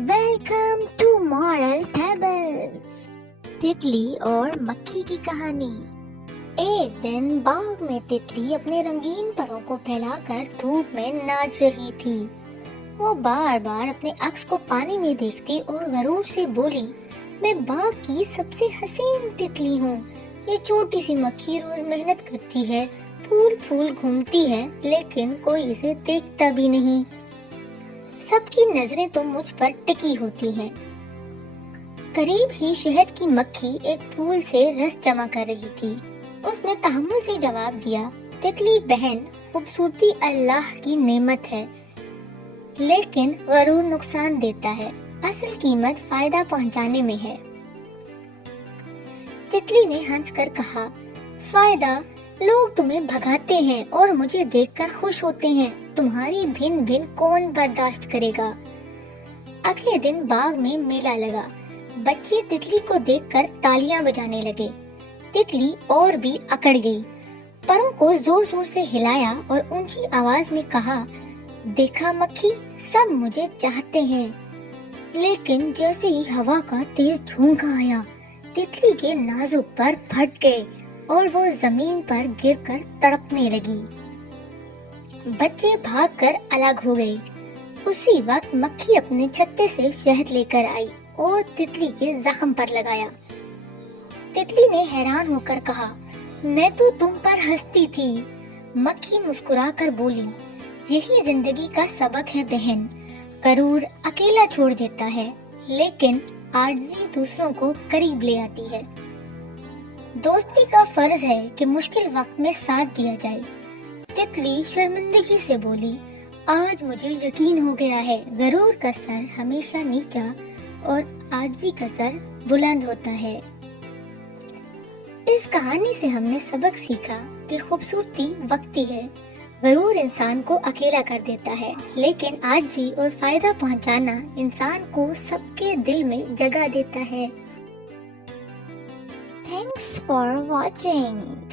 Welcome to Moral Pebbles. تتلی اور مکھی کی کہانی۔ ایک دن باغ میں تتلی اپنے رنگین پروں کو پھیلا کر دھوپ میں ناچ رہی تھی۔ وہ بار بار اپنے عکس کو پانی میں دیکھتی اور غرور سے بولی، میں باغ کی سب سے حسین تتلی ہوں۔ یہ چھوٹی سی مکھی روز محنت کرتی ہے، پھول پھول گھومتی ہے، لیکن کوئی اسے دیکھتا بھی نہیں۔ سب کی نظریں تو مجھ پر ٹکی ہوتی ہیں۔ قریب ہی شہد کی مکھی ایک پھول سے رس جمع کر رہی تھی۔ اس نے تحمل سے جواب دیا، تتلی بہن، خوبصورتی اللہ کی نعمت ہے، لیکن غرور نقصان دیتا ہے۔ اصل قیمت فائدہ پہنچانے میں ہے۔ تتلی نے ہنس کر کہا، فائدہ؟ لوگ تمہیں بھگاتے ہیں اور مجھے دیکھ کر خوش ہوتے ہیں۔ تمہاری بھن بھن کون برداشت کرے گا؟ اگلے دن باغ میں میلہ لگا۔ بچے تتلی کو دیکھ کر تالیاں بجانے لگے۔ تتلی اور بھی اکڑ گئی، پروں کو زور زور سے ہلایا اور اونچی آواز میں کہا، دیکھا مکھی، سب مجھے چاہتے ہیں۔ لیکن جیسے ہی ہوا کا تیز جھونکا آیا، تتلی کے نازک پر پھٹ گئے اور وہ زمین پر گر کر تڑپنے لگی۔ بچے بھاگ کر الگ ہو گئے۔ اسی وقت مکھی اپنے چھتے سے شہد لے کر آئی اور تتلی کے زخم پر لگایا۔ تتلی نے حیران ہو کر کہا، میں تو تم پر ہنستی تھی۔ مکھی مسکرا کر بولی، یہی زندگی کا سبق ہے بہن۔ غرور اکیلا چھوڑ دیتا ہے، لیکن عاجزی دوسروں کو قریب لے آتی ہے۔ دوستی کا فرض ہے کہ مشکل وقت میں ساتھ دیا جائے۔ تتلی شرمندگی سے بولی، آج مجھے یقین ہو گیا ہے، غرور کا سر ہمیشہ نیچا اور عاجزی کا سر بلند ہوتا ہے۔ اس کہانی سے ہم نے سبق سیکھا کہ خوبصورتی وقتی ہے، غرور انسان کو اکیلا کر دیتا ہے، لیکن عاجزی اور فائدہ پہنچانا انسان کو سب کے دل میں جگہ دیتا ہے۔ Thanks for watching.